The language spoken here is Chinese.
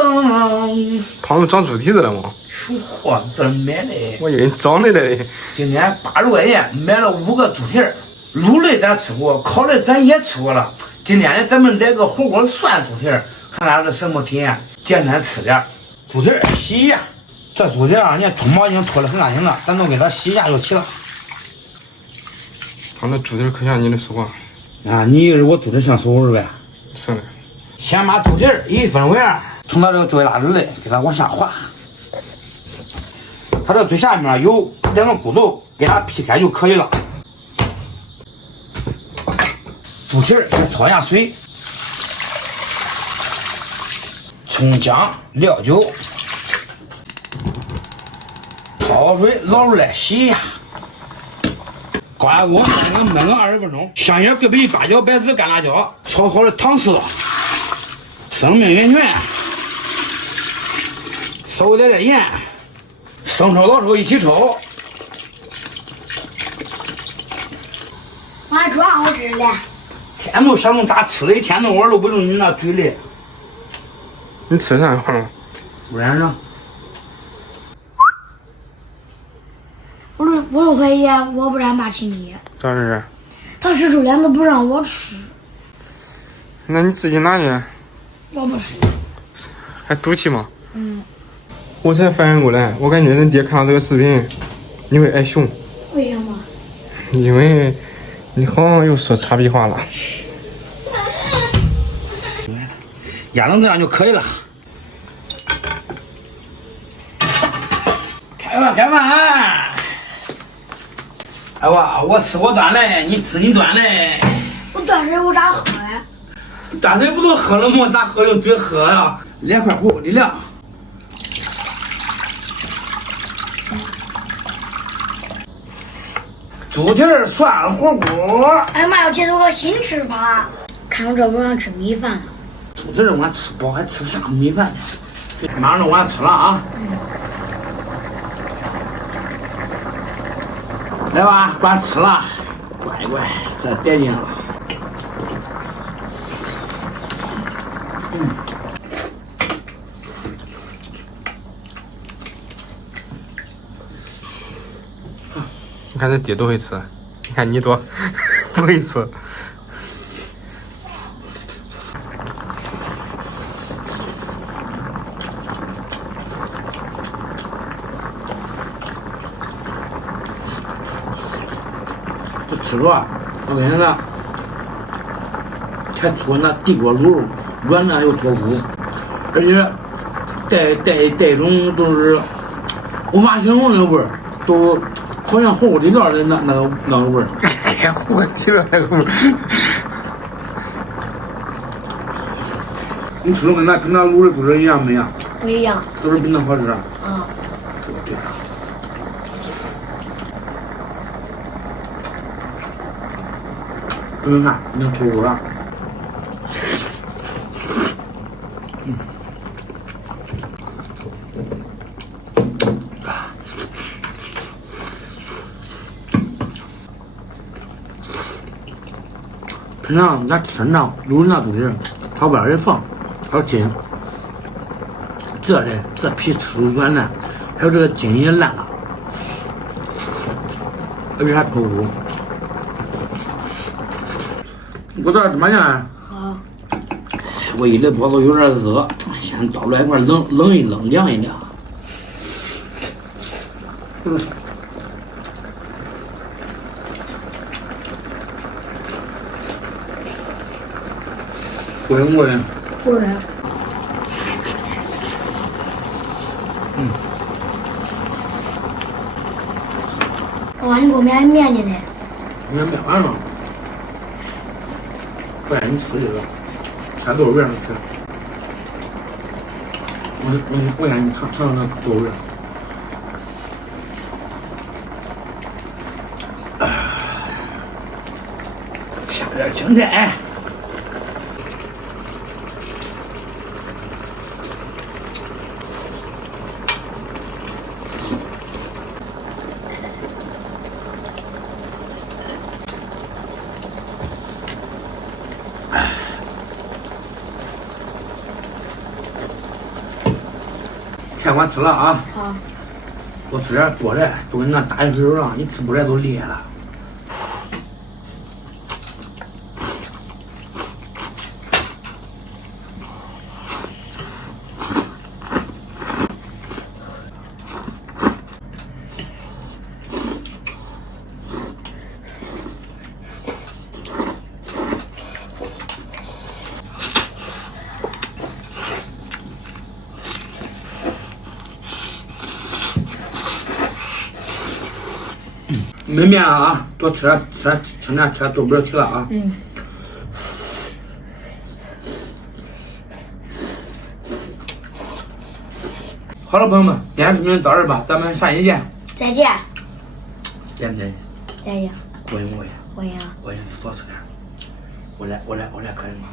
噔，胖子长猪蹄子了吗？嚯，这买的。我以为长的嘞。今天80块钱买了5个猪蹄儿，卤的咱吃过，烤的咱也吃过了。今天呢，咱们来个火锅涮猪蹄儿，看看是什么体验。简单吃点。猪蹄儿洗一下，这猪蹄儿人家鬃毛已经脱得很干净了，咱都给它洗一下就齐了。那猪蹄儿可像你的手啊！啊，你以为我猪蹄儿像手是呗？是的。先把猪蹄儿一分为二，从它这个最大里给它往下滑。它这最下面有2个骨头，给它劈开就可以了。猪蹄儿再焯一下水，葱姜料酒，焯水捞出来洗一下。高压锅给它焖个20分钟。香叶、桂皮、八角、白芷、干辣椒，炒好的糖丝、生命源泉、收点点盐，生抽、老抽一起抽。妈，煮好吃了。天都想弄咋吃的，一天到晚都不用你那嘴里。你吃啥一会儿？不然呢？我说回爷，我不让爸吃你。咋回事？他吃猪脸都不让我吃。那你自己拿去。我不吃。还赌气吗？嗯。我才反应过来，我感觉恁爹看到这个视频，你会挨熊。为什么？因为你好像又说差别话了。压成这样就可以了。开饭！哎娃，我吃我端嘞，你吃你端嘞。我端水我咋喝呀？端水不都喝了吗？咋喝用嘴喝呀？2块火锅底料。猪蹄儿涮火锅。哎妈，要接受个新吃法。看我这不让吃米饭了。猪蹄儿我吃饱，还吃啥米饭呢？马上就完吃了啊！来吧，管吃了，乖乖，再点进了。你看这爹都会吃，你看你多不会吃。这吃着啊，我跟你说，才出那地锅卤，软烂又脱骨，而且带一种都是无法形容的味儿，都好像火锅底料的那个味儿。开火锅底料那个味儿。你吃的跟咱平常卤的猪蹄一样没一样？不一样。是不是比那好吃？嗯。对。你看，你能吐了。平常咱吃那卤那东西，它不让人放，它筋。这皮吃软烂，还有这个筋也烂了，而且还脱骨。我这怎么样？好。我一来包子有点热，先倒出来一块冷一冷，凉一凉。过瘾过瘾。过瘾。哇，你给我买面去嘞？面完了。不然你吃这个，全都是味儿吃。我让你尝尝那豆味儿。下点青菜。钱管吃了啊！好，多吃点，多来，都跟那大鱼水手上，你吃不来都裂了。没面了啊，多吃点，轻点吃，多不了提了啊。嗯。好了，朋友们，今天视频到这儿吧，咱们下期见。再见。见不见？再见。过瘾不过瘾？我呀。过瘾，多吃点。我来可以吗？